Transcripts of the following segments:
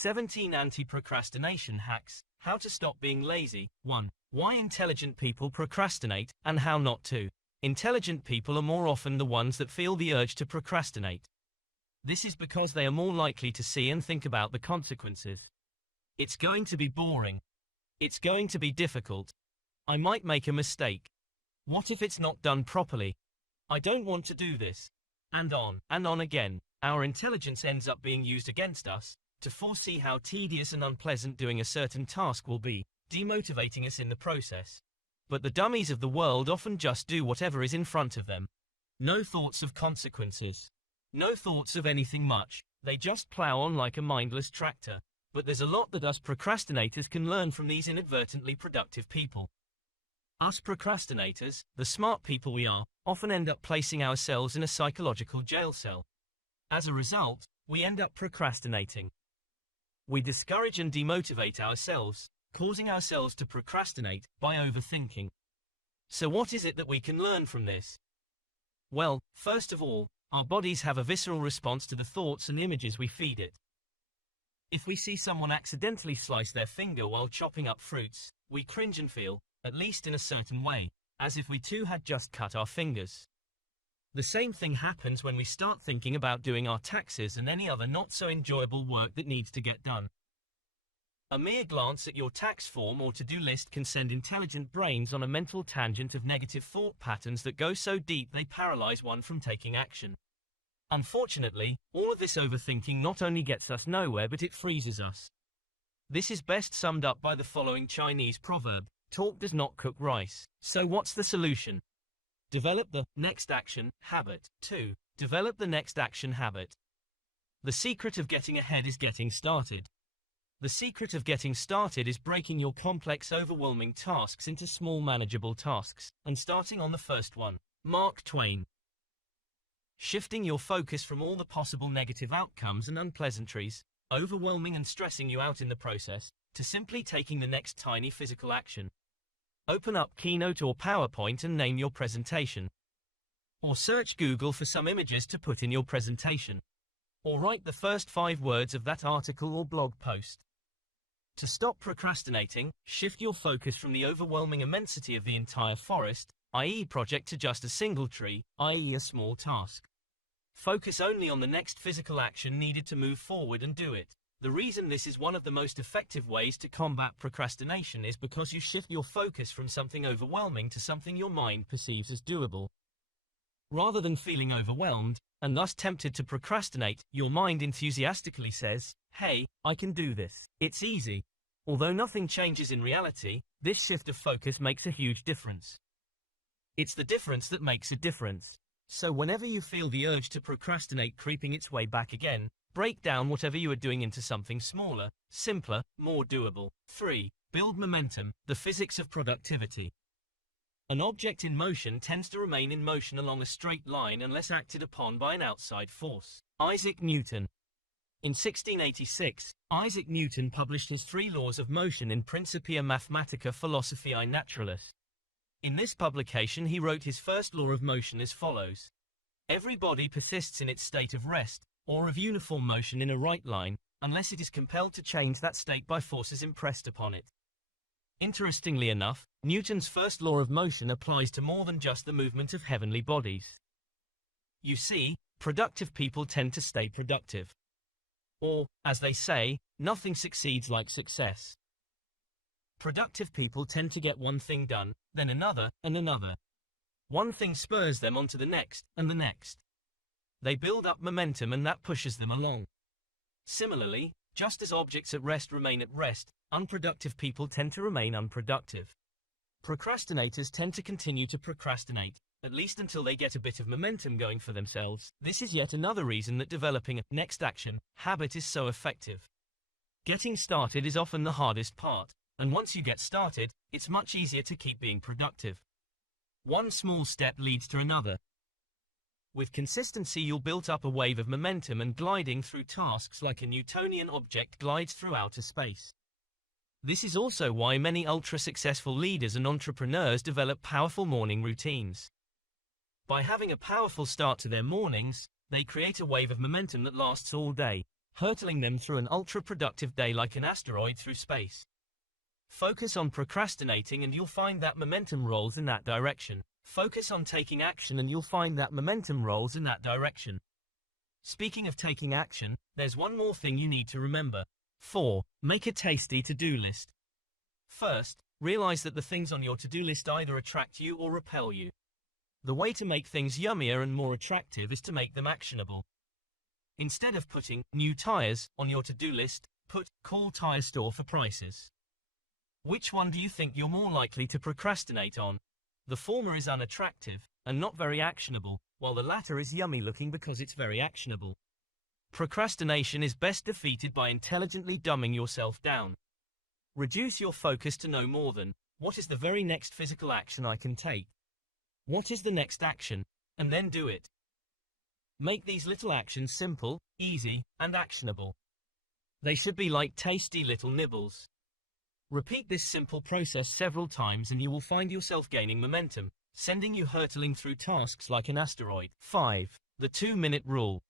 17 Anti-Procrastination Hacks. How to stop being lazy. 1. Why intelligent people procrastinate, and how not to. Intelligent people are more often the ones that feel the urge to procrastinate. This is because they are more likely to see and think about the consequences. It's going to be boring. It's going to be difficult. I might make a mistake. What if it's not done properly? I don't want to do this. And on again. Our intelligence ends up being used against us, to foresee how tedious and unpleasant doing a certain task will be, demotivating us in the process. But the dummies of the world often just do whatever is in front of them. No thoughts of consequences. No thoughts of anything much. They just plow on like a mindless tractor. But there's a lot that us procrastinators can learn from these inadvertently productive people. Us procrastinators, the smart people we are, often end up placing ourselves in a psychological jail cell. As a result, we end up procrastinating. We discourage and demotivate ourselves, causing ourselves to procrastinate by overthinking. So what is it that we can learn from this? Well, first of all, our bodies have a visceral response to the thoughts and images we feed it. If we see someone accidentally slice their finger while chopping up fruits, we cringe and feel, at least in a certain way, as if we too had just cut our fingers. The same thing happens when we start thinking about doing our taxes and any other not so enjoyable work that needs to get done. A mere glance at your tax form or to-do list can send intelligent brains on a mental tangent of negative thought patterns that go so deep they paralyze one from taking action. Unfortunately, all of this overthinking not only gets us nowhere but it freezes us. This is best summed up by the following Chinese proverb: talk does not cook rice. So what's the solution? Develop the next action habit. 2. Develop the next action habit. The secret of getting ahead is getting started. The secret of getting started is breaking your complex, overwhelming tasks into small, manageable tasks, and starting on the first one. Mark Twain. Shifting your focus from all the possible negative outcomes and unpleasantries, overwhelming and stressing you out in the process, to simply taking the next tiny physical action. Open up Keynote or PowerPoint and name your presentation. Or search Google for some images to put in your presentation. Or write the first 5 words of that article or blog post. To stop procrastinating, shift your focus from the overwhelming immensity of the entire forest, i.e. project, to just a single tree, i.e. a small task. Focus only on the next physical action needed to move forward and do it. The reason this is one of the most effective ways to combat procrastination is because you shift your focus from something overwhelming to something your mind perceives as doable. Rather than feeling overwhelmed, and thus tempted to procrastinate, your mind enthusiastically says, "Hey, I can do this. It's easy." Although nothing changes in reality, this shift of focus makes a huge difference. It's the difference that makes a difference. So whenever you feel the urge to procrastinate creeping its way back again, break down whatever you are doing into something smaller, simpler, more doable. 3. Build momentum, the physics of productivity. An object in motion tends to remain in motion along a straight line unless acted upon by an outside force. Isaac Newton. In 1686, Isaac Newton published his 3 laws of motion in Principia Mathematica Philosophiae Naturalis. In this publication he wrote his first law of motion as follows: every body persists in its state of rest, or of uniform motion in a right line, unless it is compelled to change that state by forces impressed upon it. Interestingly enough, Newton's first law of motion applies to more than just the movement of heavenly bodies. You see, productive people tend to stay productive. Or, as they say, nothing succeeds like success. Productive people tend to get one thing done, then another, and another. One thing spurs them onto the next, and the next. They build up momentum and that pushes them along. Similarly, just as objects at rest remain at rest, unproductive people tend to remain unproductive. Procrastinators tend to continue to procrastinate, at least until they get a bit of momentum going for themselves. This is yet another reason that developing a next action habit is so effective. Getting started is often the hardest part, and once you get started, it's much easier to keep being productive. One small step leads to another. With consistency you'll build up a wave of momentum and gliding through tasks like a Newtonian object glides through outer space. This is also why many ultra-successful leaders and entrepreneurs develop powerful morning routines. By having a powerful start to their mornings, they create a wave of momentum that lasts all day. hurtling them through an ultra-productive day like an asteroid through space. Focus on procrastinating and you'll find that momentum rolls in that direction. Focus on taking action and you'll find that momentum rolls in that direction. Speaking of taking action, there's one more thing you need to remember. 4. Make a tasty to-do list. First, realize that the things on your to-do list either attract you or repel you. The way to make things yummier and more attractive is to make them actionable. Instead of putting new tires on your to-do list, put call tire store for prices. Which one do you think you're more likely to procrastinate on? The former is unattractive and not very actionable, while the latter is yummy looking because it's very actionable. Procrastination is best defeated by intelligently dumbing yourself down. Reduce your focus to no more than, what is the very next physical action I can take? What is the next action? And then do it. Make these little actions simple, easy, and actionable. They should be like tasty little nibbles. Repeat this simple process several times and you will find yourself gaining momentum, sending you hurtling through tasks like an asteroid. 5. The 2-minute rule.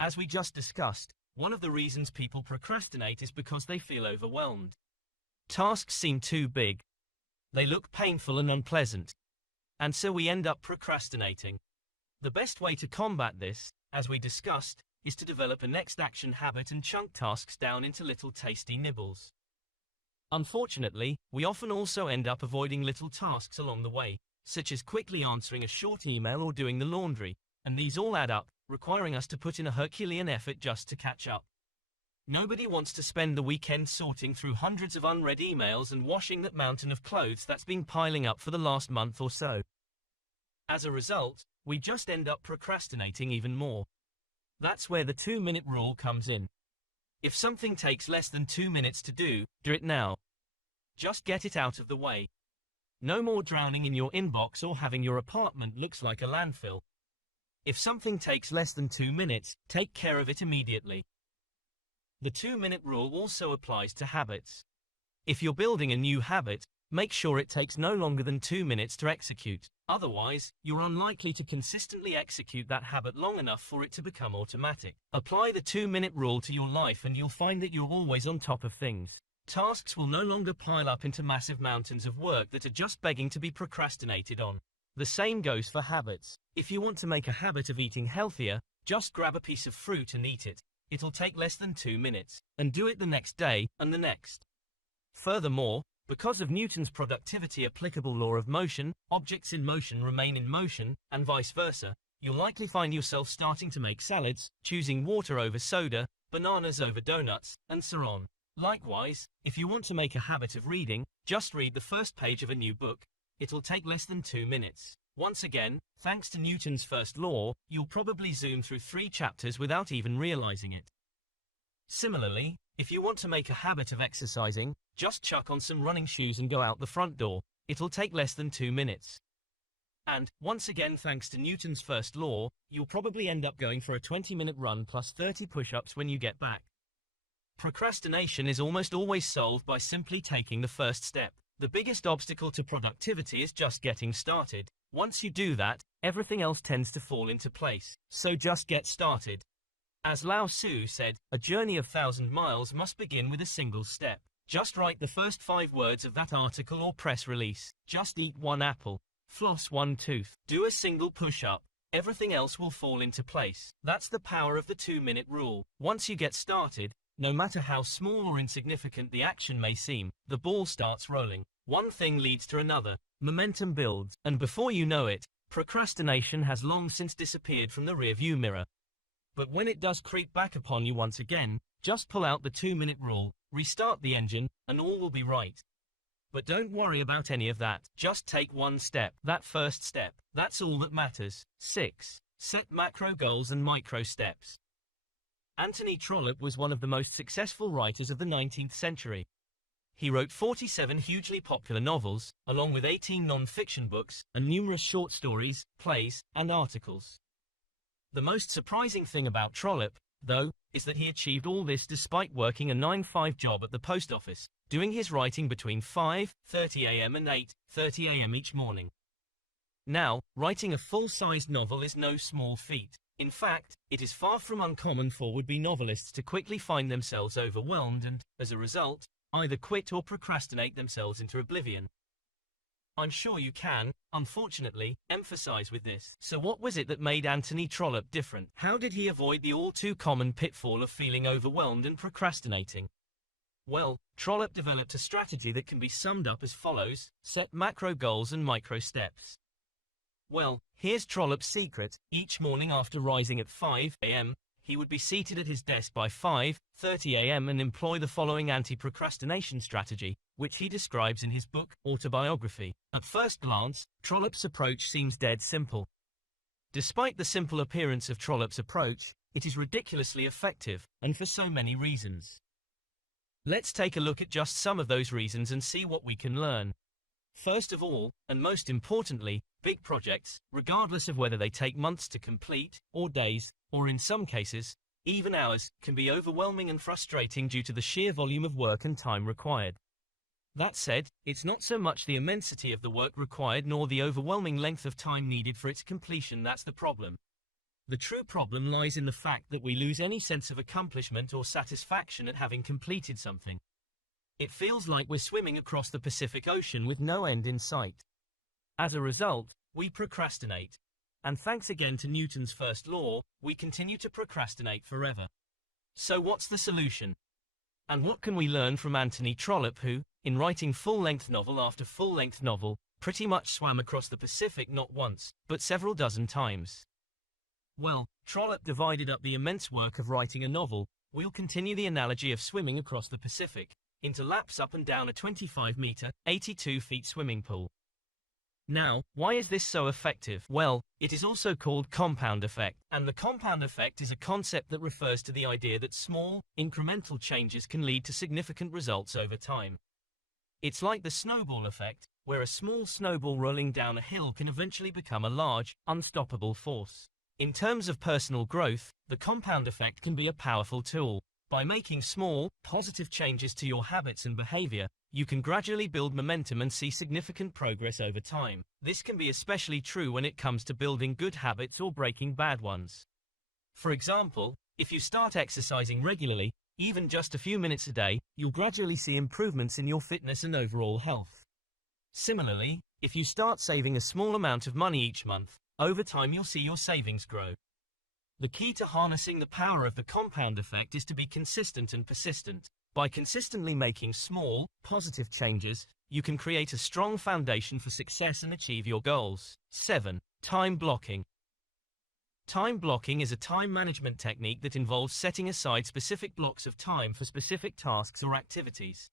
As we just discussed, one of the reasons people procrastinate is because they feel overwhelmed. Tasks seem too big. They look painful and unpleasant. And so we end up procrastinating. The best way to combat this, as we discussed, is to develop a next action habit and chunk tasks down into little tasty nibbles. Unfortunately, we often also end up avoiding little tasks along the way, such as quickly answering a short email or doing the laundry, and these all add up, requiring us to put in a Herculean effort just to catch up. Nobody wants to spend the weekend sorting through hundreds of unread emails and washing that mountain of clothes that's been piling up for the last month or so. As a result, we just end up procrastinating even more. That's where the 2-minute rule comes in. If something takes less than 2 minutes to do it now. Just get it out of the way. No more drowning in your inbox or having your apartment looks like a landfill. If something takes less than 2 minutes, take care of it immediately. The 2-minute rule also applies to habits. If you're building a new habit, make sure it takes no longer than 2 minutes to execute. Otherwise, you're unlikely to consistently execute that habit long enough for it to become automatic. Apply the 2-minute rule to your life and you'll find that you're always on top of things. Tasks will no longer pile up into massive mountains of work that are just begging to be procrastinated on. The same goes for habits. If you want to make a habit of eating healthier, just grab a piece of fruit and eat it. It'll take less than 2 minutes. And do it the next day, and the next. Furthermore, because of Newton's productivity applicable law of motion, objects in motion remain in motion, and vice versa, you'll likely find yourself starting to make salads, choosing water over soda, bananas over donuts, and so on. Likewise, if you want to make a habit of reading, just read the first page of a new book. It'll take less than 2 minutes. Once again, thanks to Newton's first law, you'll probably zoom through 3 chapters without even realizing it. Similarly, if you want to make a habit of exercising, just chuck on some running shoes and go out the front door. It'll take less than 2 minutes. And, once again thanks to Newton's first law, you'll probably end up going for a 20-minute run plus 30 push-ups when you get back. Procrastination is almost always solved by simply taking the first step. The biggest obstacle to productivity is just getting started. Once you do that, everything else tends to fall into place. So just get started. As Lao Tzu said, a journey of 1,000 miles must begin with a single step. Just write the first 5 words of that article or press release. Just eat 1 apple. Floss 1 tooth. Do a single push-up. Everything else will fall into place. That's the power of the 2-minute rule. Once you get started, no matter how small or insignificant the action may seem, the ball starts rolling. One thing leads to another. Momentum builds. And before you know it, procrastination has long since disappeared from the rearview mirror. But when it does creep back upon you once again, just pull out the 2-minute rule, restart the engine, and all will be right. But don't worry about any of that. Just take one step. That first step. That's all that matters. 6. Set macro goals and micro steps. Anthony Trollope was one of the most successful writers of the 19th century. He wrote 47 hugely popular novels, along with 18 non-fiction books, and numerous short stories, plays, and articles. The most surprising thing about Trollope, though, is that he achieved all this despite working a 9-to-5 job at the post office, doing his writing between 5:30 a.m. and 8:30 a.m. each morning. Now, writing a full-sized novel is no small feat. In fact, it is far from uncommon for would-be novelists to quickly find themselves overwhelmed and, as a result, either quit or procrastinate themselves into oblivion. I'm sure you can, unfortunately, emphasize with this. So what was it that made Anthony Trollope different? How did he avoid the all-too-common pitfall of feeling overwhelmed and procrastinating? Well, Trollope developed a strategy that can be summed up as follows: set macro goals and micro steps. Well, here's Trollope's secret. Each morning after rising at 5 a.m., he would be seated at his desk by 5:30 a.m. and employ the following anti-procrastination strategy, which he describes in his book, Autobiography. At first glance, Trollope's approach seems dead simple. Despite the simple appearance of Trollope's approach, it is ridiculously effective, and for so many reasons. Let's take a look at just some of those reasons and see what we can learn. First of all, and most importantly, big projects, regardless of whether they take months to complete, or days, or in some cases, even hours, can be overwhelming and frustrating due to the sheer volume of work and time required. That said, it's not so much the immensity of the work required nor the overwhelming length of time needed for its completion that's the problem. The true problem lies in the fact that we lose any sense of accomplishment or satisfaction at having completed something. It feels like we're swimming across the Pacific Ocean with no end in sight. As a result, we procrastinate. And thanks again to Newton's first law, we continue to procrastinate forever. So what's the solution? And what can we learn from Anthony Trollope who, in writing full-length novel after full-length novel, pretty much swam across the Pacific not once, but several dozen times? Well, Trollope divided up the immense work of writing a novel, we'll continue the analogy of swimming across the Pacific, into laps up and down a 25-meter, 82-feet swimming pool. Now, why is this so effective? Well, it is also called compound effect, and the compound effect is a concept that refers to the idea that small, incremental changes can lead to significant results over time. It's like the snowball effect, where a small snowball rolling down a hill can eventually become a large, unstoppable force. In terms of personal growth, the compound effect can be a powerful tool. By making small, positive changes to your habits and behavior, you can gradually build momentum and see significant progress over time. This can be especially true when it comes to building good habits or breaking bad ones. For example, if you start exercising regularly, even just a few minutes a day, you'll gradually see improvements in your fitness and overall health. Similarly, if you start saving a small amount of money each month, over time you'll see your savings grow. The key to harnessing the power of the compound effect is to be consistent and persistent. By consistently making small, positive changes, you can create a strong foundation for success and achieve your goals. 7. Time blocking. Time blocking is a time management technique that involves setting aside specific blocks of time for specific tasks or activities.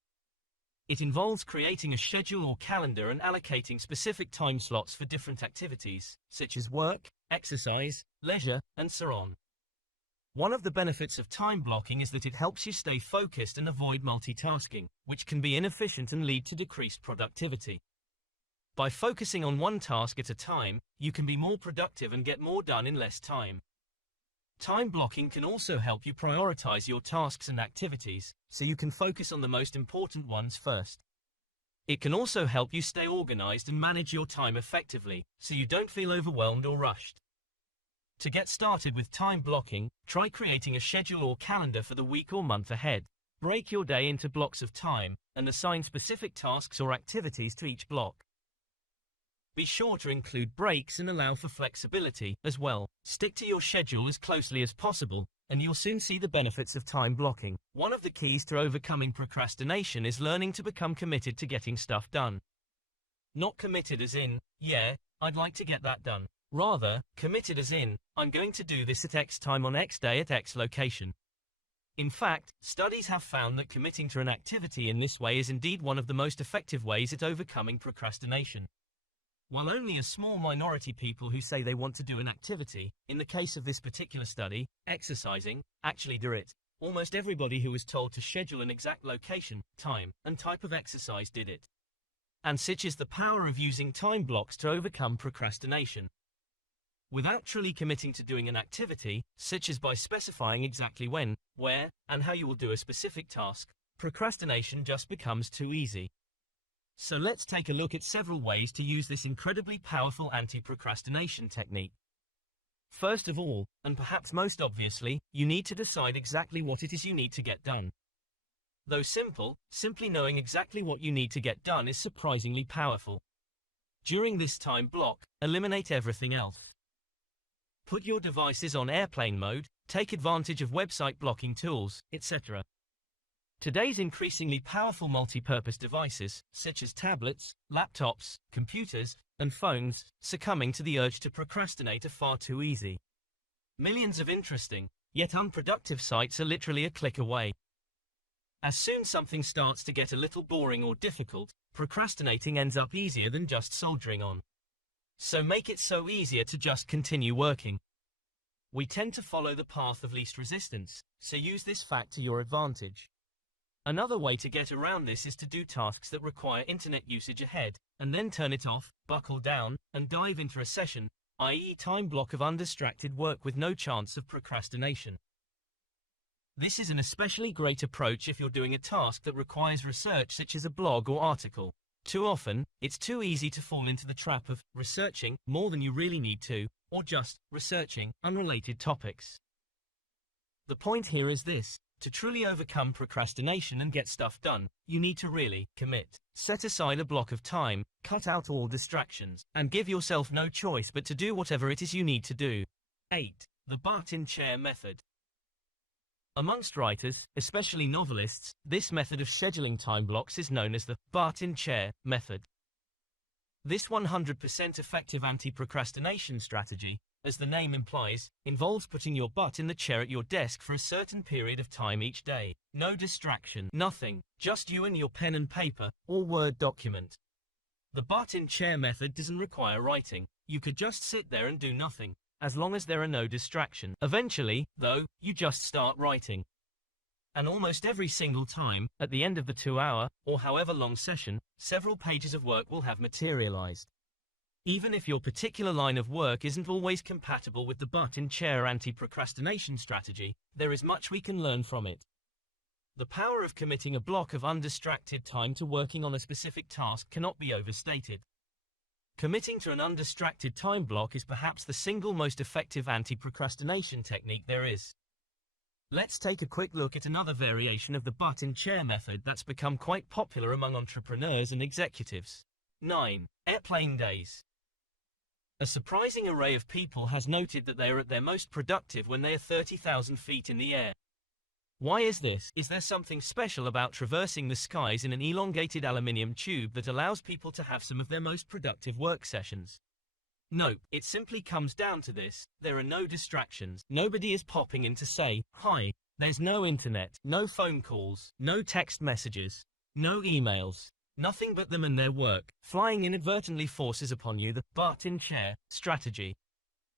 It involves creating a schedule or calendar and allocating specific time slots for different activities, such as work, exercise, leisure, and so on. One of the benefits of time blocking is that it helps you stay focused and avoid multitasking, which can be inefficient and lead to decreased productivity. By focusing on one task at a time, you can be more productive and get more done in less time. Time blocking can also help you prioritize your tasks and activities, so you can focus on the most important ones first. It can also help you stay organized and manage your time effectively, so you don't feel overwhelmed or rushed. To get started with time blocking, try creating a schedule or calendar for the week or month ahead. Break your day into blocks of time, and assign specific tasks or activities to each block. Be sure to include breaks and allow for flexibility as well. Stick to your schedule as closely as possible, and you'll soon see the benefits of time blocking. One of the keys to overcoming procrastination is learning to become committed to getting stuff done. Not committed as in, yeah, I'd like to get that done. Rather, committed as in, I'm going to do this at X time on X day at X location. In fact, studies have found that committing to an activity in this way is indeed one of the most effective ways at overcoming procrastination. While only a small minority people who say they want to do an activity, in the case of this particular study, exercising, actually do it, almost everybody who was told to schedule an exact location, time, and type of exercise did it. And such is the power of using time blocks to overcome procrastination. Without truly committing to doing an activity, such as by specifying exactly when, where, and how you will do a specific task, procrastination just becomes too easy. So let's take a look at several ways to use this incredibly powerful anti-procrastination technique. First of all, and perhaps most obviously, you need to decide exactly what it is you need to get done. Though simple, simply knowing exactly what you need to get done is surprisingly powerful. During this time block, eliminate everything else. Put your devices on airplane mode, take advantage of website blocking tools, etc. Today's increasingly powerful multi-purpose devices, such as tablets, laptops, computers, and phones, succumbing to the urge to procrastinate are far too easy. Millions of interesting, yet unproductive sites are literally a click away. As soon something starts to get a little boring or difficult, procrastinating ends up easier than just soldiering on. So make it so easier to just continue working. We tend to follow the path of least resistance, so use this fact to your advantage. Another way to get around this is to do tasks that require internet usage ahead, and then turn it off, buckle down, and dive into a session, i.e. time block of undistracted work with no chance of procrastination. This is an especially great approach if you're doing a task that requires research such as a blog or article. Too often, it's too easy to fall into the trap of researching more than you really need to, or just researching unrelated topics. The point here is this: to truly overcome procrastination and get stuff done, you need to really commit. Set aside a block of time, cut out all distractions, and give yourself no choice but to do whatever it is you need to do. 8. The butt-in-chair method. Amongst writers, especially novelists, this method of scheduling time blocks is known as the butt-in-chair method. This 100% effective anti-procrastination strategy, as the name implies, involves putting your butt in the chair at your desk for a certain period of time each day. No distraction, nothing, just you and your pen and paper, or Word document. The butt-in-chair method doesn't require writing. You could just sit there and do nothing, as long as there are no distractions. Eventually, though, you just start writing. And almost every single time, at the end of the 2-hour, or however long session, several pages of work will have materialized. Even if your particular line of work isn't always compatible with the butt-in-chair anti-procrastination strategy, there is much we can learn from it. The power of committing a block of undistracted time to working on a specific task cannot be overstated. Committing to an undistracted time block is perhaps the single most effective anti-procrastination technique there is. Let's take a quick look at another variation of the butt-in-chair method that's become quite popular among entrepreneurs and executives. 9. Airplane days. A surprising array of people has noted that they are at their most productive when they are 30,000 feet in the air. Why is this? Is there something special about traversing the skies in an elongated aluminium tube that allows people to have some of their most productive work sessions? No, it simply comes down to this: there are no distractions. Nobody is popping in to say, "Hi." There's no internet, no phone calls, no text messages, no emails. Nothing but them and their work. Flying inadvertently forces upon you the butt-in-chair strategy.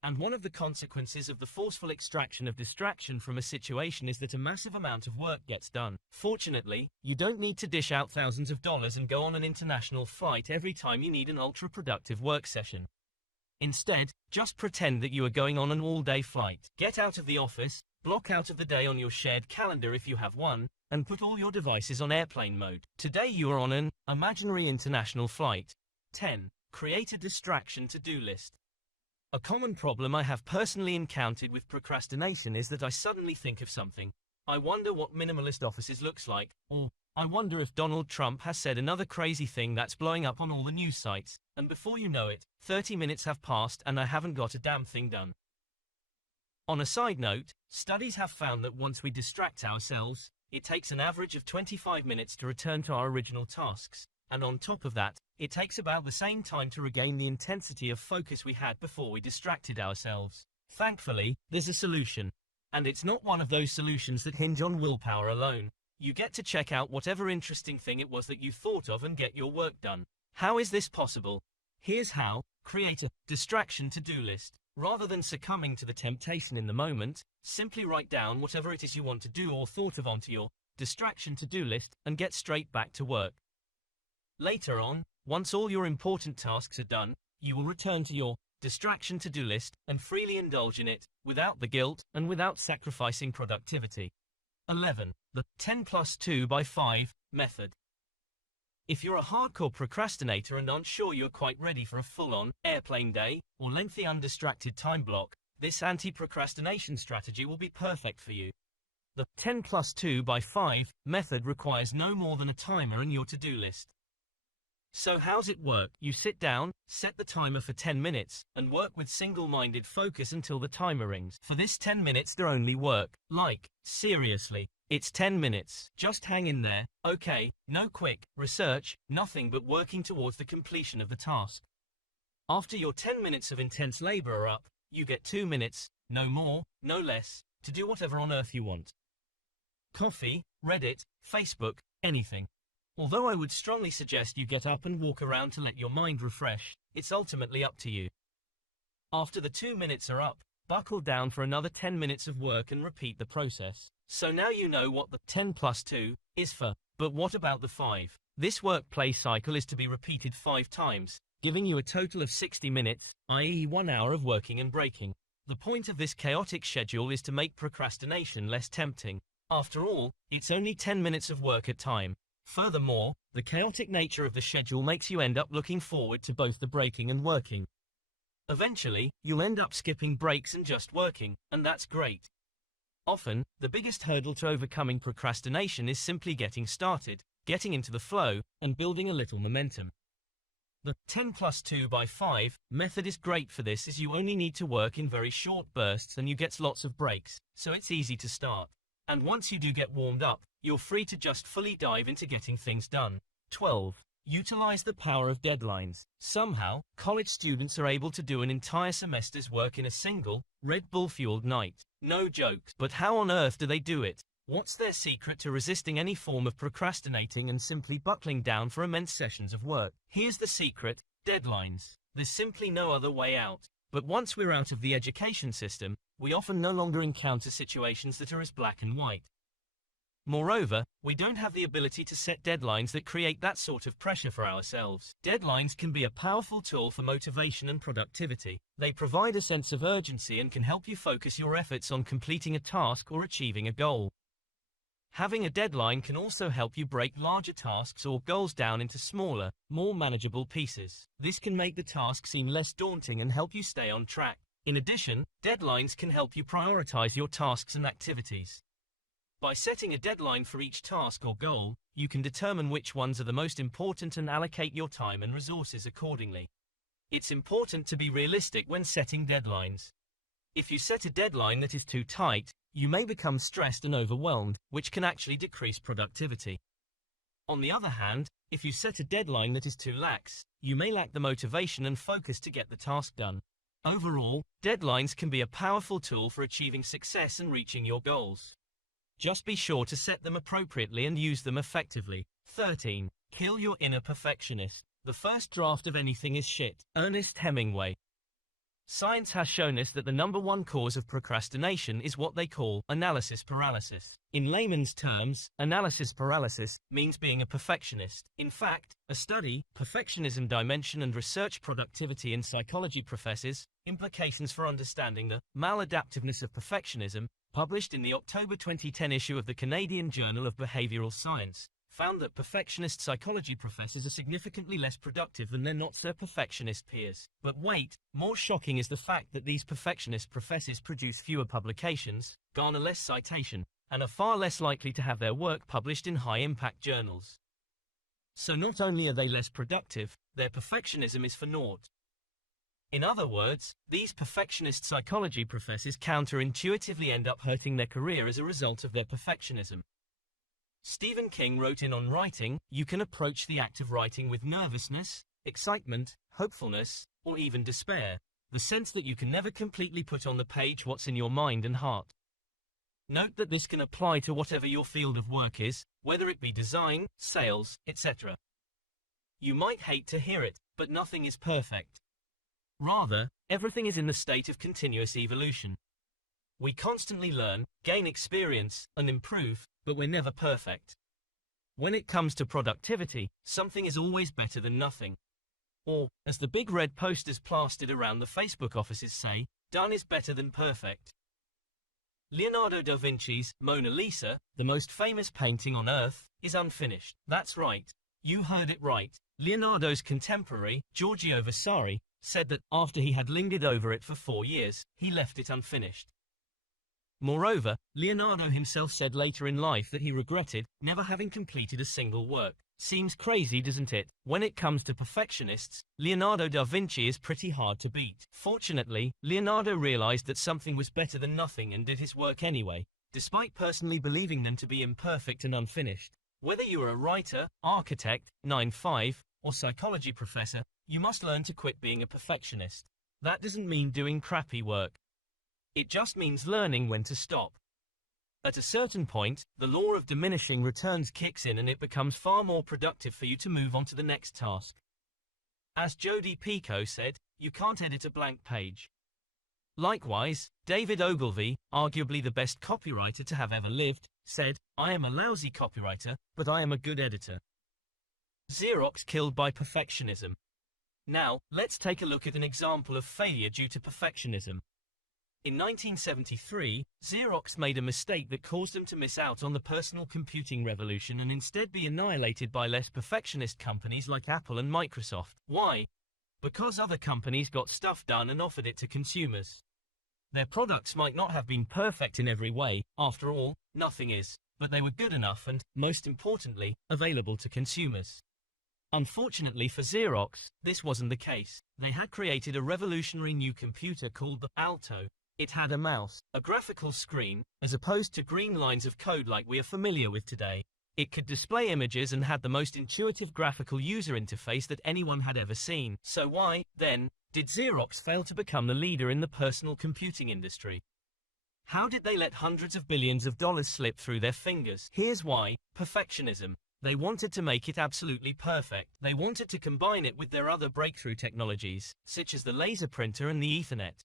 And one of the consequences of the forceful extraction of distraction from a situation is that a massive amount of work gets done. Fortunately, you don't need to dish out thousands of dollars and go on an international flight every time you need an ultra-productive work session. Instead, just pretend that you are going on an all-day flight. Get out of the office, block out of the day on your shared calendar if you have one, and put all your devices on airplane mode. Today you are on an imaginary international flight. 10. Create a distraction to-do list. A common problem I have personally encountered with procrastination is that I suddenly think of something. I wonder what minimalist offices looks like, or I wonder if Donald Trump has said another crazy thing that's blowing up on all the news sites, and before you know it, 30 minutes have passed and I haven't got a damn thing done. On a side note, studies have found that once we distract ourselves, it takes an average of 25 minutes to return to our original tasks, and on top of that, it takes about the same time to regain the intensity of focus we had before we distracted ourselves. Thankfully, there's a solution. And it's not one of those solutions that hinge on willpower alone. You get to check out whatever interesting thing it was that you thought of and get your work done. How is this possible? Here's how: create a distraction to-do list. Rather than succumbing to the temptation in the moment, simply write down whatever it is you want to do or thought of onto your distraction to-do list and get straight back to work. Later on, once all your important tasks are done, you will return to your distraction to-do list and freely indulge in it, without the guilt and without sacrificing productivity. 11. The 10 plus 2 by 5 method. If you're a hardcore procrastinator and aren't sure you're quite ready for a full-on airplane day or lengthy undistracted time block, this anti-procrastination strategy will be perfect for you. The 10 plus 2 by 5 method requires no more than a timer and your to-do list. So how's it work? You sit down, set the timer for 10 minutes, and work with single-minded focus until the timer rings. For this 10 minutes there only work. Like, seriously, it's 10 minutes. Just hang in there. Okay, no quick research, nothing but working towards the completion of the task. After your 10 minutes of intense labor are up, you get 2 minutes, no more, no less, to do whatever on earth you want. Coffee, Reddit, Facebook, anything. Although I would strongly suggest you get up and walk around to let your mind refresh, it's ultimately up to you. After the 2 minutes are up, buckle down for another 10 minutes of work and repeat the process. So now you know what the 10 plus 2 is for, but what about the 5? This work-play cycle is to be repeated 5 times, giving you a total of 60 minutes, i.e. 1 hour of working and breaking. The point of this chaotic schedule is to make procrastination less tempting. After all, it's only 10 minutes of work at a time. Furthermore, the chaotic nature of the schedule makes you end up looking forward to both the breaking and working. Eventually, you'll end up skipping breaks and just working, and that's great. Often, the biggest hurdle to overcoming procrastination is simply getting started, getting into the flow, and building a little momentum. The 10 plus 2 by 5 method is great for this, as you only need to work in very short bursts and you get lots of breaks, so it's easy to start. And once you do get warmed up, you're free to just fully dive into getting things done. 12. Utilize the power of deadlines. Somehow, college students are able to do an entire semester's work in a single, Red Bull-fueled night. No jokes. But how on earth do they do it? What's their secret to resisting any form of procrastinating and simply buckling down for immense sessions of work? Here's the secret: deadlines. There's simply no other way out. But once we're out of the education system, we often no longer encounter situations that are as black and white. Moreover, we don't have the ability to set deadlines that create that sort of pressure for ourselves. Deadlines can be a powerful tool for motivation and productivity. They provide a sense of urgency and can help you focus your efforts on completing a task or achieving a goal. Having a deadline can also help you break larger tasks or goals down into smaller, more manageable pieces. This can make the task seem less daunting and help you stay on track. In addition, deadlines can help you prioritize your tasks and activities. By setting a deadline for each task or goal, you can determine which ones are the most important and allocate your time and resources accordingly. It's important to be realistic when setting deadlines. If you set a deadline that is too tight, you may become stressed and overwhelmed, which can actually decrease productivity. On the other hand, if you set a deadline that is too lax, you may lack the motivation and focus to get the task done. Overall, deadlines can be a powerful tool for achieving success and reaching your goals. Just be sure to set them appropriately and use them effectively. 13. Kill your inner perfectionist. The first draft of anything is shit. Ernest Hemingway. Science has shown us that the number one cause of procrastination is what they call analysis paralysis. In layman's terms, analysis paralysis means being a perfectionist. In fact, a study, Perfectionism Dimension and Research Productivity in Psychology Professors, Implications for Understanding the Maladaptiveness of Perfectionism, published in the October 2010 issue of the Canadian Journal of Behavioral Science, found that perfectionist psychology professors are significantly less productive than their not-so-perfectionist peers. But wait, more shocking is the fact that these perfectionist professors produce fewer publications, garner less citation, and are far less likely to have their work published in high-impact journals. So not only are they less productive, their perfectionism is for naught. In other words, these perfectionist psychology professors counterintuitively end up hurting their career as a result of their perfectionism. Stephen King wrote in On Writing, "You can approach the act of writing with nervousness, excitement, hopefulness, or even despair, the sense that you can never completely put on the page what's in your mind and heart." Note that this can apply to whatever your field of work is, whether it be design, sales, etc. You might hate to hear it, but nothing is perfect. Rather, everything is in the state of continuous evolution. We constantly learn, gain experience, and improve, but we're never perfect. When it comes to productivity, something is always better than nothing. Or, as the big red posters plastered around the Facebook offices say, done is better than perfect. Leonardo da Vinci's Mona Lisa, the most famous painting on Earth, is unfinished. That's right. You heard it right. Leonardo's contemporary, Giorgio Vasari, said that, after he had lingered over it for 4 years, he left it unfinished. Moreover, Leonardo himself said later in life that he regretted never having completed a single work. Seems crazy, doesn't it? When it comes to perfectionists, Leonardo da Vinci is pretty hard to beat. Fortunately, Leonardo realized that something was better than nothing and did his work anyway, despite personally believing them to be imperfect and unfinished. Whether you are a writer, architect, 9-5, or psychology professor, you must learn to quit being a perfectionist. That doesn't mean doing crappy work. It just means learning when to stop. At a certain point, the law of diminishing returns kicks in and it becomes far more productive for you to move on to the next task. As Jodi Picoult said, you can't edit a blank page. Likewise, David Ogilvy, arguably the best copywriter to have ever lived, said, "I am a lousy copywriter, but I am a good editor." Xerox killed by perfectionism. Now, let's take a look at an example of failure due to perfectionism. In 1973, Xerox made a mistake that caused them to miss out on the personal computing revolution and instead be annihilated by less perfectionist companies like Apple and Microsoft. Why? Because other companies got stuff done and offered it to consumers. Their products might not have been perfect in every way, after all, nothing is, but they were good enough and, most importantly, available to consumers. Unfortunately for Xerox, this wasn't the case. They had created a revolutionary new computer called the Alto. It had a mouse, a graphical screen, as opposed to green lines of code like we are familiar with today. It could display images and had the most intuitive graphical user interface that anyone had ever seen. So why, then, did Xerox fail to become the leader in the personal computing industry? How did they let hundreds of billions of dollars slip through their fingers? Here's why: perfectionism. They wanted to make it absolutely perfect. They wanted to combine it with their other breakthrough technologies, such as the laser printer and the Ethernet.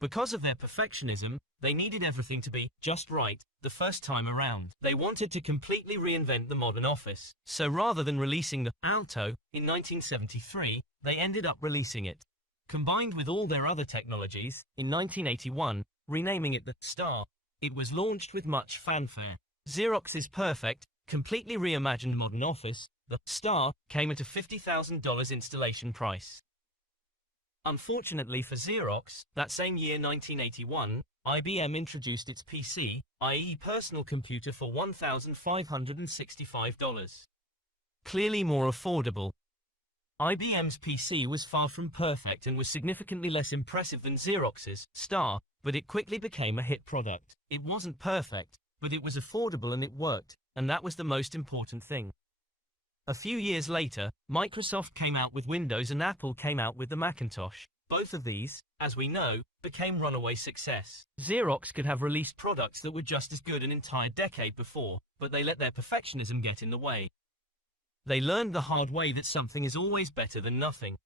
Because of their perfectionism, they needed everything to be just right the first time around. They wanted to completely reinvent the modern office. So rather than releasing the Alto in 1973, they ended up releasing it, combined with all their other technologies, in 1981, renaming it the Star. It was launched with much fanfare. Xerox's perfect, completely reimagined modern office, the Star, came at a $50,000 installation price. Unfortunately for Xerox, that same year 1981, IBM introduced its PC, i.e. personal computer, for $1,565. Clearly more affordable. IBM's PC was far from perfect and was significantly less impressive than Xerox's Star, but it quickly became a hit product. It wasn't perfect, but it was affordable and it worked, and that was the most important thing. A few years later, Microsoft came out with Windows and Apple came out with the Macintosh. Both of these, as we know, became runaway success. Xerox could have released products that were just as good an entire decade before, but they let their perfectionism get in the way. They learned the hard way that something is always better than nothing.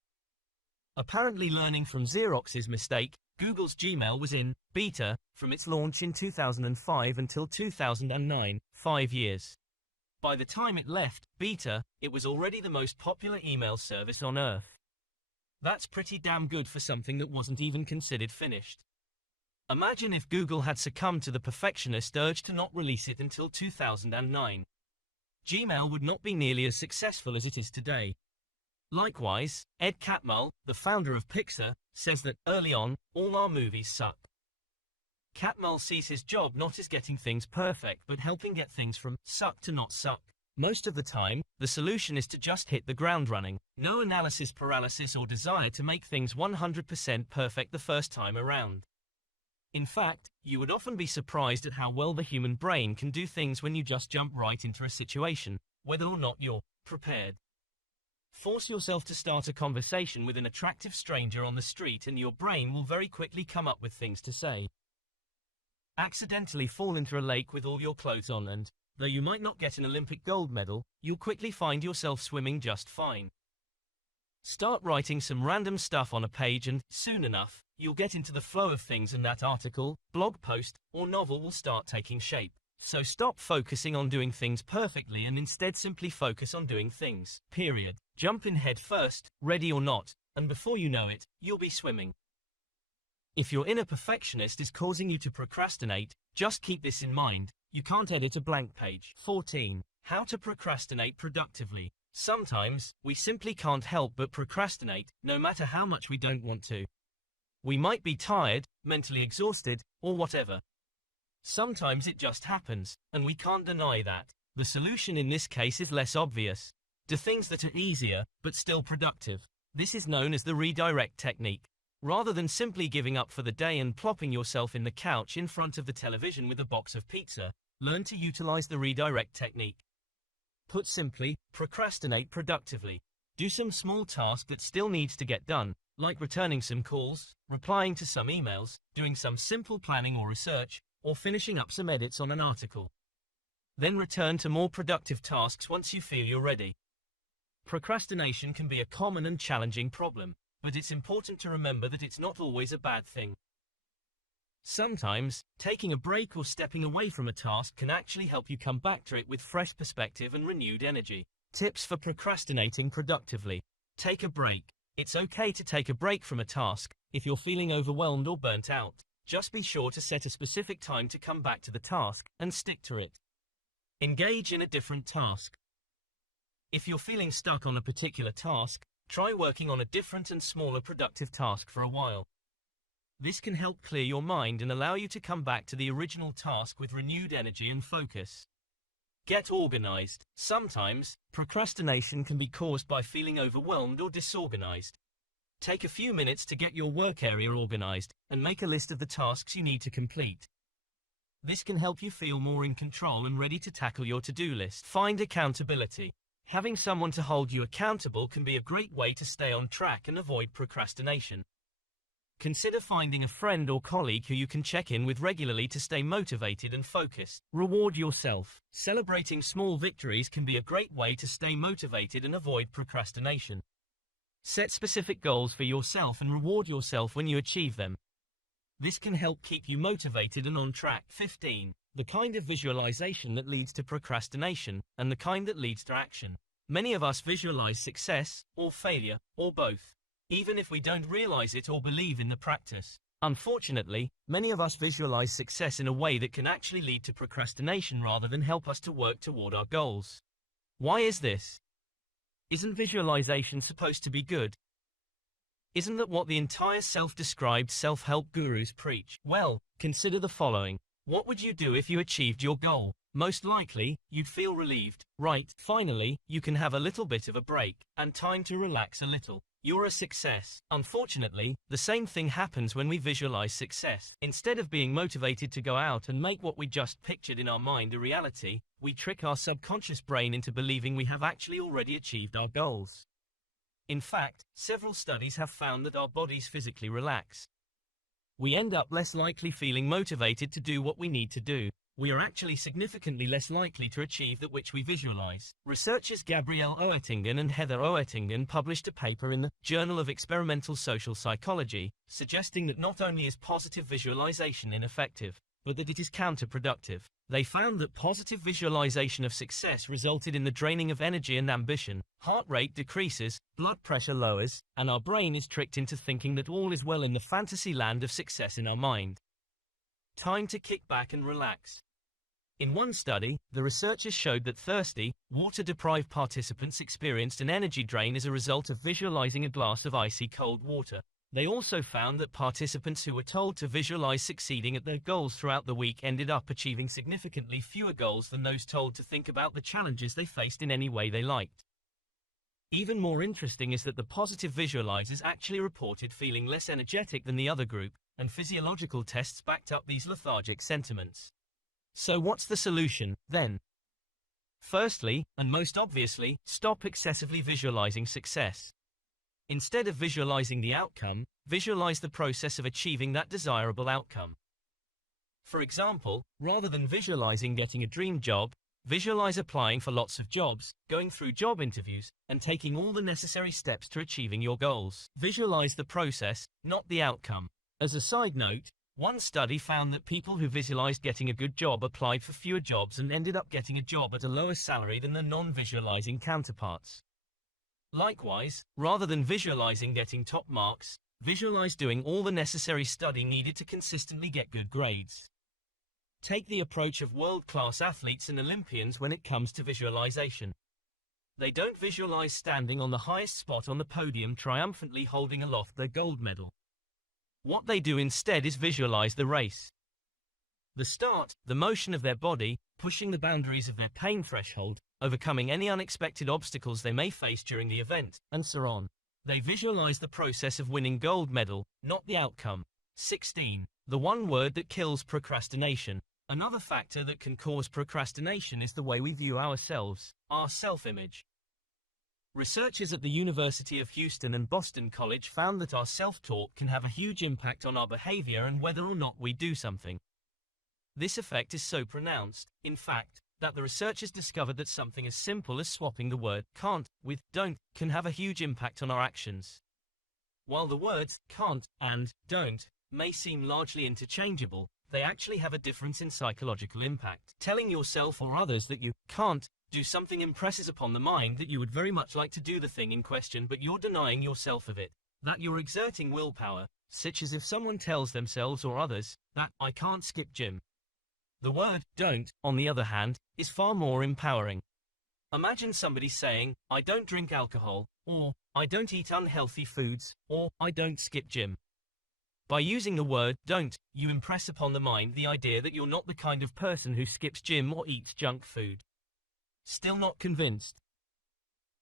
Apparently learning from Xerox's mistake, Google's Gmail was in beta from its launch in 2005 until 2009, 5 years. By the time it left beta, it was already the most popular email service on Earth. That's pretty damn good for something that wasn't even considered finished. Imagine if Google had succumbed to the perfectionist urge to not release it until 2009. Gmail would not be nearly as successful as it is today. Likewise, Ed Catmull, the founder of Pixar, says that, early on, all our movies suck. Catmull sees his job not as getting things perfect but helping get things from suck to not suck. Most of the time, the solution is to just hit the ground running. No analysis paralysis or desire to make things 100% perfect the first time around. In fact, you would often be surprised at how well the human brain can do things when you just jump right into a situation, whether or not you're prepared. Force yourself to start a conversation with an attractive stranger on the street and your brain will very quickly come up with things to say. Accidentally fall into a lake with all your clothes on and, though you might not get an Olympic gold medal, you'll quickly find yourself swimming just fine. Start writing some random stuff on a page and, soon enough, you'll get into the flow of things and that article, blog post, or novel will start taking shape. So stop focusing on doing things perfectly and instead simply focus on doing things, period. Jump in head first, ready or not, and before you know it, you'll be swimming. If your inner perfectionist is causing you to procrastinate, just keep this in mind: you can't edit a blank page. 14. How to procrastinate productively. Sometimes, we simply can't help but procrastinate, no matter how much we don't want to. We might be tired, mentally exhausted, or whatever. Sometimes it just happens, and we can't deny that. The solution in this case is less obvious. Do things that are easier, but still productive. This is known as the redirect technique. Rather than simply giving up for the day and plopping yourself in the couch in front of the television with a box of pizza, learn to utilize the redirect technique. Put simply, procrastinate productively. Do some small task that still needs to get done, like returning some calls, replying to some emails, doing some simple planning or research, or finishing up some edits on an article. Then return to more productive tasks once you feel you're ready. Procrastination can be a common and challenging problem, but it's important to remember that it's not always a bad thing. Sometimes, taking a break or stepping away from a task can actually help you come back to it with fresh perspective and renewed energy. Tips for procrastinating productively. Take a break. It's okay to take a break from a task if you're feeling overwhelmed or burnt out. Just be sure to set a specific time to come back to the task and stick to it. Engage in a different task. If you're feeling stuck on a particular task, try working on a different and smaller productive task for a while. This can help clear your mind and allow you to come back to the original task with renewed energy and focus. Get organized. Sometimes, procrastination can be caused by feeling overwhelmed or disorganized. Take a few minutes to get your work area organized and make a list of the tasks you need to complete. This can help you feel more in control and ready to tackle your to-do list. Find accountability. Having someone to hold you accountable can be a great way to stay on track and avoid procrastination. Consider finding a friend or colleague who you can check in with regularly to stay motivated and focused. Reward yourself. Celebrating small victories can be a great way to stay motivated and avoid procrastination. Set specific goals for yourself and reward yourself when you achieve them. This can help keep you motivated and on track. 15. The kind of visualization that leads to procrastination, and the kind that leads to action. Many of us visualize success, or failure, or both, even if we don't realize it or believe in the practice. Unfortunately, many of us visualize success in a way that can actually lead to procrastination rather than help us to work toward our goals. Why is this? Isn't visualization supposed to be good? Isn't that what the entire self-described self-help gurus preach? Well, consider the following. What would you do if you achieved your goal? Most likely, you'd feel relieved, right? Finally, you can have a little bit of a break, and time to relax a little. You're a success. Unfortunately, the same thing happens when we visualize success. Instead of being motivated to go out and make what we just pictured in our mind a reality, we trick our subconscious brain into believing we have actually already achieved our goals. In fact, several studies have found that our bodies physically relax. We end up less likely feeling motivated to do what we need to do. We are actually significantly less likely to achieve that which we visualize. Researchers Gabrielle Oettingen and Heather Oettingen published a paper in the Journal of Experimental Social Psychology, suggesting that not only is positive visualization ineffective, but that it is counterproductive. They found that positive visualization of success resulted in the draining of energy and ambition, heart rate decreases, blood pressure lowers, and our brain is tricked into thinking that all is well in the fantasy land of success in our mind. Time to kick back and relax. In one study, the researchers showed that thirsty, water-deprived participants experienced an energy drain as a result of visualizing a glass of icy cold water. They also found that participants who were told to visualize succeeding at their goals throughout the week ended up achieving significantly fewer goals than those told to think about the challenges they faced in any way they liked. Even more interesting is that the positive visualizers actually reported feeling less energetic than the other group, and physiological tests backed up these lethargic sentiments. So what's the solution, then? Firstly, and most obviously, stop excessively visualizing success. Instead of visualizing the outcome, visualize the process of achieving that desirable outcome. For example, rather than visualizing getting a dream job, visualize applying for lots of jobs, going through job interviews, and taking all the necessary steps to achieving your goals. Visualize the process, not the outcome. As a side note, one study found that people who visualized getting a good job applied for fewer jobs and ended up getting a job at a lower salary than their non-visualizing counterparts. Likewise, rather than visualizing getting top marks, visualize doing all the necessary study needed to consistently get good grades. Take the approach of world-class athletes and Olympians when it comes to visualization. They don't visualize standing on the highest spot on the podium triumphantly holding aloft their gold medal. What they do instead is visualize the race. The start, the motion of their body, pushing the boundaries of their pain threshold, overcoming any unexpected obstacles they may face during the event, and so on. They visualize the process of winning gold medal, not the outcome. 16. The one word that kills procrastination. Another factor that can cause procrastination is the way we view ourselves, our self-image. Researchers at the University of Houston and Boston College found that our self-talk can have a huge impact on our behavior and whether or not we do something. This effect is so pronounced, in fact, that the researchers discovered that something as simple as swapping the word can't with don't can have a huge impact on our actions. While the words can't and don't may seem largely interchangeable, they actually have a difference in psychological impact. Telling yourself or others that you can't do something impresses upon the mind that you would very much like to do the thing in question, but you're denying yourself of it. That you're exerting willpower, such as if someone tells themselves or others that I can't skip gym. The word don't, on the other hand, is far more empowering. Imagine somebody saying, I don't drink alcohol, or I don't eat unhealthy foods, or I don't skip gym. By using the word don't, you impress upon the mind the idea that you're not the kind of person who skips gym or eats junk food. Still not convinced?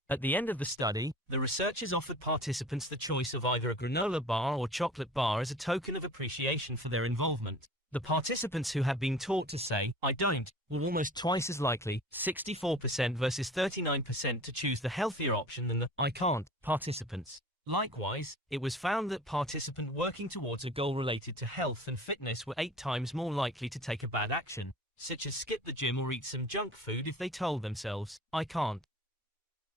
At the end of the study, the researchers offered participants the choice of either a granola bar or chocolate bar as a token of appreciation for their involvement. The participants who had been taught to say, I don't, were almost twice as likely, 64% versus 39%, to choose the healthier option than the I can't participants. Likewise, it was found that participants working towards a goal related to health and fitness were 8 times more likely to take a bad action, such as skip the gym or eat some junk food, if they told themselves, I can't.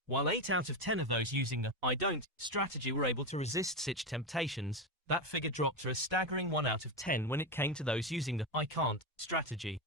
While 8 out of 10 of those using the I don't strategy were able to resist such temptations, that figure dropped to a staggering 1 out of 10 when it came to those using the I can't strategy.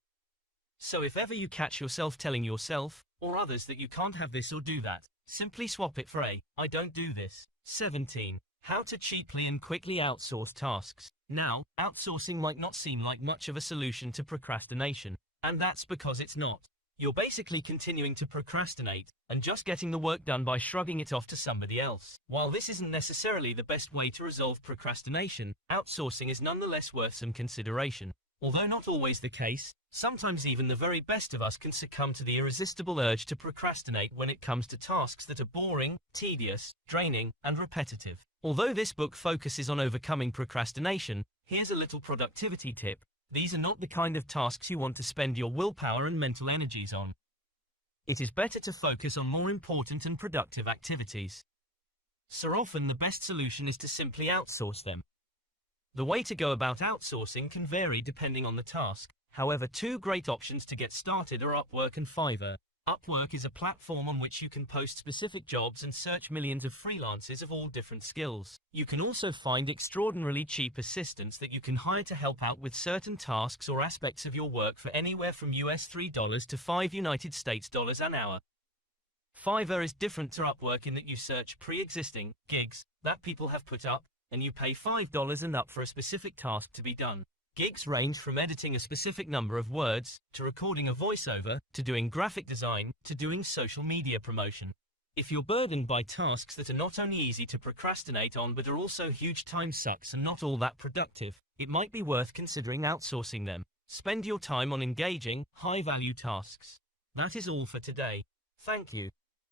So if ever you catch yourself telling yourself, or others, that you can't have this or do that, simply swap it for a I don't do this. 17. How to cheaply and quickly outsource tasks. Now, outsourcing might not seem like much of a solution to procrastination, and that's because it's not. You're basically continuing to procrastinate, and just getting the work done by shrugging it off to somebody else. While this isn't necessarily the best way to resolve procrastination, outsourcing is nonetheless worth some consideration. Although not always the case, sometimes even the very best of us can succumb to the irresistible urge to procrastinate when it comes to tasks that are boring, tedious, draining, and repetitive. Although this book focuses on overcoming procrastination, here's a little productivity tip. These are not the kind of tasks you want to spend your willpower and mental energies on. It is better to focus on more important and productive activities. So often the best solution is to simply outsource them. The way to go about outsourcing can vary depending on the task. However, 2 great options to get started are Upwork and Fiverr. Upwork is a platform on which you can post specific jobs and search millions of freelancers of all different skills. You can also find extraordinarily cheap assistants that you can hire to help out with certain tasks or aspects of your work for anywhere from $3 to $5 an hour. Fiverr is different to Upwork in that you search pre-existing gigs that people have put up, and you pay $5 and up for a specific task to be done. Gigs range from editing a specific number of words, to recording a voiceover, to doing graphic design, to doing social media promotion. If you're burdened by tasks that are not only easy to procrastinate on but are also huge time sucks and not all that productive, it might be worth considering outsourcing them. Spend your time on engaging, high-value tasks. That is all for today. Thank you.